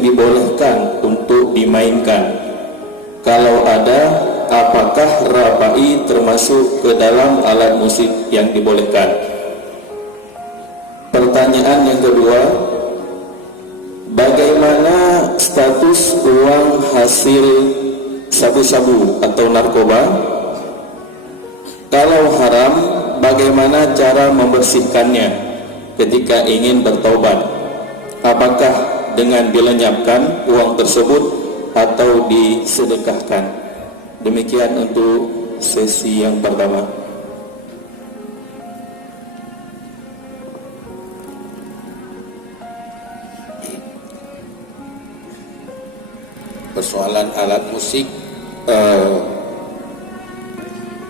yang dibolehkan untuk dimainkan? Kalau ada, apakah rapai termasuk ke dalam alat musik yang dibolehkan? Pertanyaan yang kedua, bagaimana status uang hasil sabu-sabu atau narkoba? Kalau haram, bagaimana cara membersihkannya ketika ingin bertaubat? Apakah dengan dilenyapkan uang tersebut atau disedekahkan? Demikian untuk sesi yang pertama. Persoalan alat musik,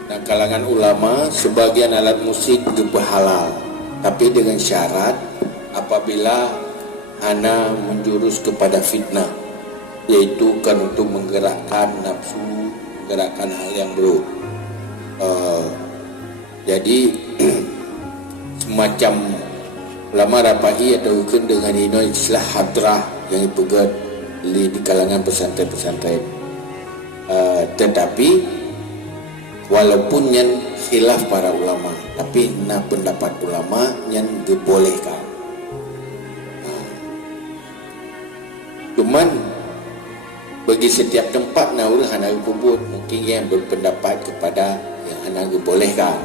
dan kalangan ulama, sebagian alat musik juga halal, tapi dengan syarat apabila hana menjurus kepada fitnah, yaitu kan untuk menggerakkan nafsu, menggerakkan hal yang buruk. Jadi semacam ulama rapai atau hukum dengan ini istilah hadrah yang dipegat di kalangan pesantren-pesantren. Tetapi walaupun yang khilaf para ulama, tapi na pendapat ulama yang dibolehkan. Cuman bagi setiap tempat na urang hana kubut, mungkin yang berpendapat kepada yang hana dibolehkan.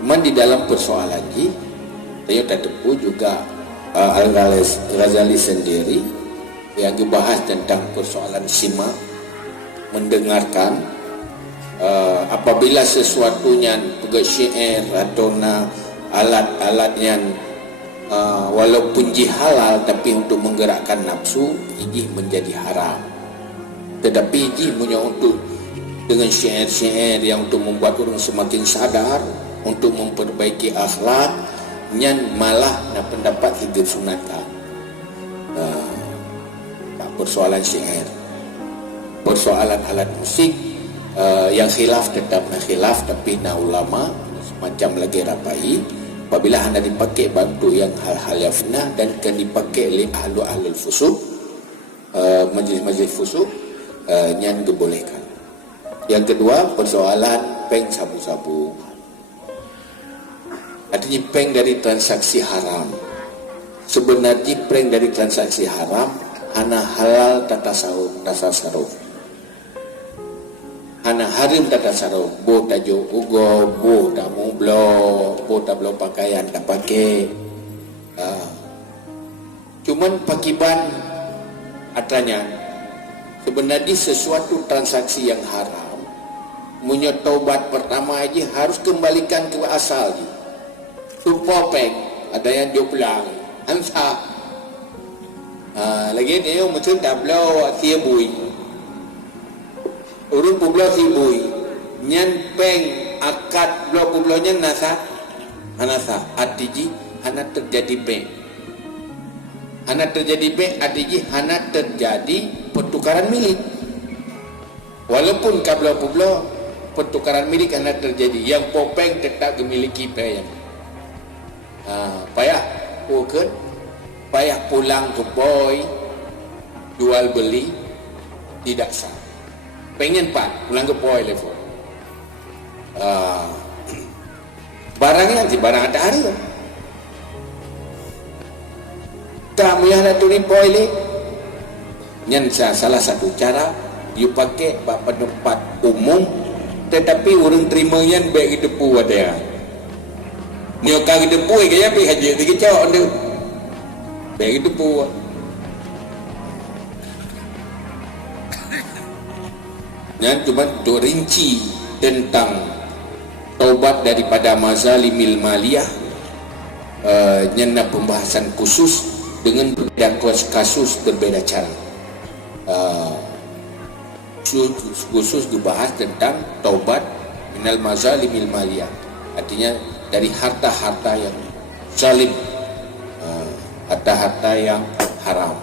Cuman di dalam persoalan ini saya tak tepu juga Al-Ghazali sendiri yang dibahas tentang persoalan simak, mendengarkan, apabila sesuatunya pegat syair atau alat-alat yang walaupun halal tapi untuk menggerakkan nafsu, ini menjadi haram. Tetapi ini punya untuk dengan syair-syair yang untuk membuat orang semakin sadar, untuk memperbaiki akhlak, yang malah nak pendapat hidup sunatkan. Persoalan syair, persoalan alat musik, yang khilaf tetap nak khilaf, tapi na ulama semacam lagi rapai apabila hendak dipakai bantu yang hal-hal yang fitnah dan kan dipakai oleh ahlul fusuk, majlis-majlis fusuk, yang dibolehkan. Yang kedua, persoalan peng sabu-sabu. Artinya peng dari transaksi haram. Sebenarnya peng dari transaksi haram hana halal tata saruf. Hana harim tata saruf. Bo tajo ugo, bo tamu blo pakaian tak pakai. Cuman pakiban atanya sebenarnya sesuatu transaksi yang haram, punya taubat pertama aja harus kembalikan ke asal. Supopeng ada yang dia pulang hansa lagi dia macam dah belau tiabui urun publau tiabui nyan peng akad belau nya nasa hanasa atiji hana terjadi peng, hana terjadi peng atiji hana terjadi pertukaran milik. Walaupun kablau pertukaran milik hana terjadi, yang popeng tetap memiliki peng. Payah bukan, payah pulang ke boy jual beli tidak sah. Pengen pulang ke boy level. Barangnya nanti barang ada hari. Kamu yang ada tulis boy le, yang salah satu cara you pakai pada tempat umum, tetapi orang terimanya baik itu pun ada. Ni orang kita puai kaya pergi haji tiga cawak tu. Baik itu pun. Dan cuma untuk rinci tentang taubat daripada mazalimil maliyah, nyana pembahasan khusus dengan berbeza kasus berbeza cara. Khusus dibahas tentang taubat minal mazalimil maliyah. Artinya dari harta-harta yang zalim, harta-harta yang haram.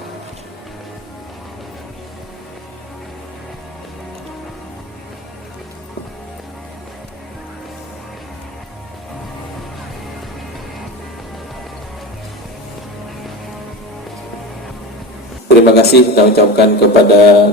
Terima kasih kita ucapkan kepada